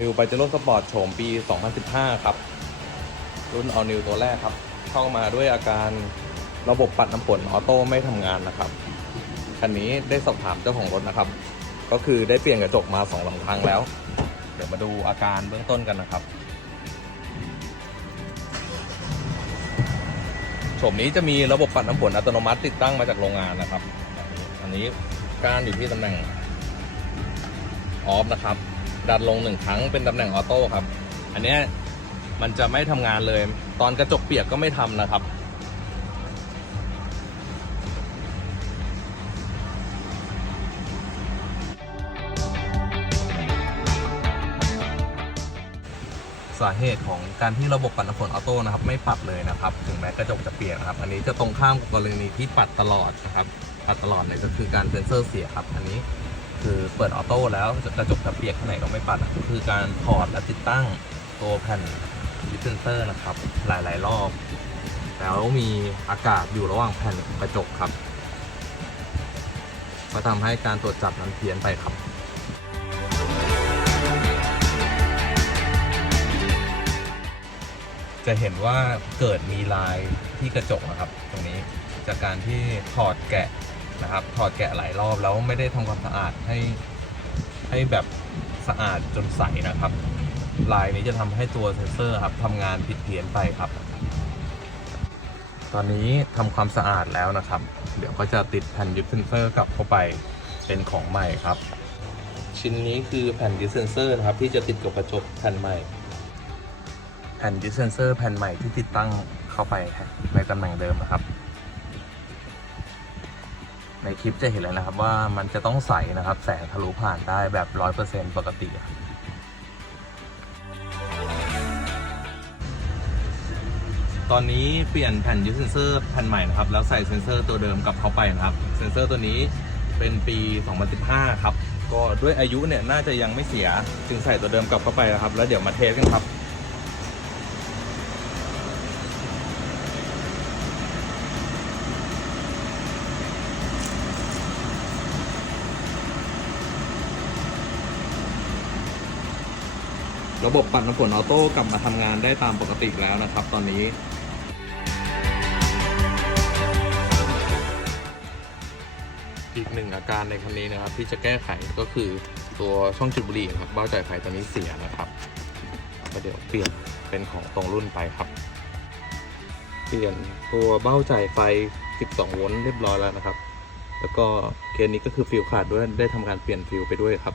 นิว p ปเจโร่สปอร์ตโฉมปี 2015 ครับ รุ่น All New ตัวแรกครับ เข้ามาด้วยอาการระบบปัดน้ำฝนออโต้ไม่ทำงานนะครับ คันนี้ได้สอบถามเจ้าของรถนะครับ ก็คือได้เปลี่ยนกระจกมาสองสาครั้งแล้ว เดี๋ยวมาดูอาการเบื้องต้นกันนะครับโฉมนี้จะมีระบบปัดน้ำฝนอัตโนมัติติดตั้งมาจากโรงงานนะครับ อันนี้ก้านอยู่ที่ตำแหน่งออฟนะครับ ดันลงหนึ่งครั้งเป็นตำแหน่งออโต้ครับ อันนี้มันจะไม่ทำงานเลย ตอนกระจกเปียกก็ไม่ทำนะครับ สาเหตุของการที่ระบบปัดน้ำฝนออโต้นะครับ ไม่ปัดเลยนะครับ ถึงแม้กระจกจะเปียกนะครับ อันนี้จะตรงข้ามกับกรณีที่ปัดตลอดนะครับ ปัดตลอดเนี่ยก็คือการเซ็นเซอร์เสียครับ อันนี้ คือเปิดออโต้แล้วกระจกจะเปียกเท่ไหร่ก็ไม่ปัดคือการถอดและติดตั้งตัวแผ่นดิสเซนเซอร์นะครับ หลาย ๆ รอบ แล้วมีอากาศอยู่ระหว่างแผ่นกับกระจกครับก็ทำให้การตรวจจับนั้นเพี้ยนไปครับจะเห็นว่าเกิดมีลายที่กระจกนะครับ ตรงนี้จากการที่ถอดแกะ นะครับถอดแกะหลายรอบแล้วไม่ได้ทำความสะอาดให้ให้แบบสะอาดจนใสนะครับ ลายนี้จะทำให้ตัวเซนเซอร์ครับทำงานผิดเพี้ยนไปครับ ตอนนี้ทำความสะอาดแล้วนะครับ เดี๋ยวก็จะติดแผ่นยึดเซนเซอร์กลับเข้าไปเป็นของใหม่ครับ ชิ้นนี้คือแผ่นยึดเซนเซอร์นะครับ ที่จะติดกับกระจกแผ่นใหม่ แผ่นดิสเซนเซอร์แผ่นใหม่ที่ติดตั้งเข้าไปในตำแหน่งเดิมนะครับ ในคลิปจะเห็นเลยนะครับว่ามันจะต้องใสนะครับ แสงทะลุผ่านได้แบบ100%ปกติครับตอนนี้เปลี่ยนแผ่นยูเซนเซอร์แผ่นใหม่นะครับ แล้วใส่เซนเซอร์ตัวเดิมกลับเข้าไปนะครับ เซนเซอร์ตัวนี้เป็นปี 2015 ครับ ก็ด้วยอายุเนี่ยน่าจะยังไม่เสีย จึงใส่ตัวเดิมกลับเข้าไปนะครับ แล้วเดี๋ยวมาเทสกันครับ ระบบปัดน้ำฝนออโต้กลับมาทำงานได้ตามปกติแล้วนะครับ ตอนนี้ อีกหนึ่งอาการในคันนี้นะครับ ที่จะแก้ไขก็คือตัวช่องจุดบุหรี่นะครับเบ้าจ่ายไฟตัวนี้เสียนะครับก็เดี๋ยวเปลี่ยนเป็นของตรงรุ่นไปครับ เปลี่ยนตัวเบ้าจ่ายไฟ 12 โวลต์เรียบร้อยแล้วนะครับ แล้วก็เคสนี้ก็คือฟิลขาดด้วยได้ทำการเปลี่ยนฟิลไปด้วยครับ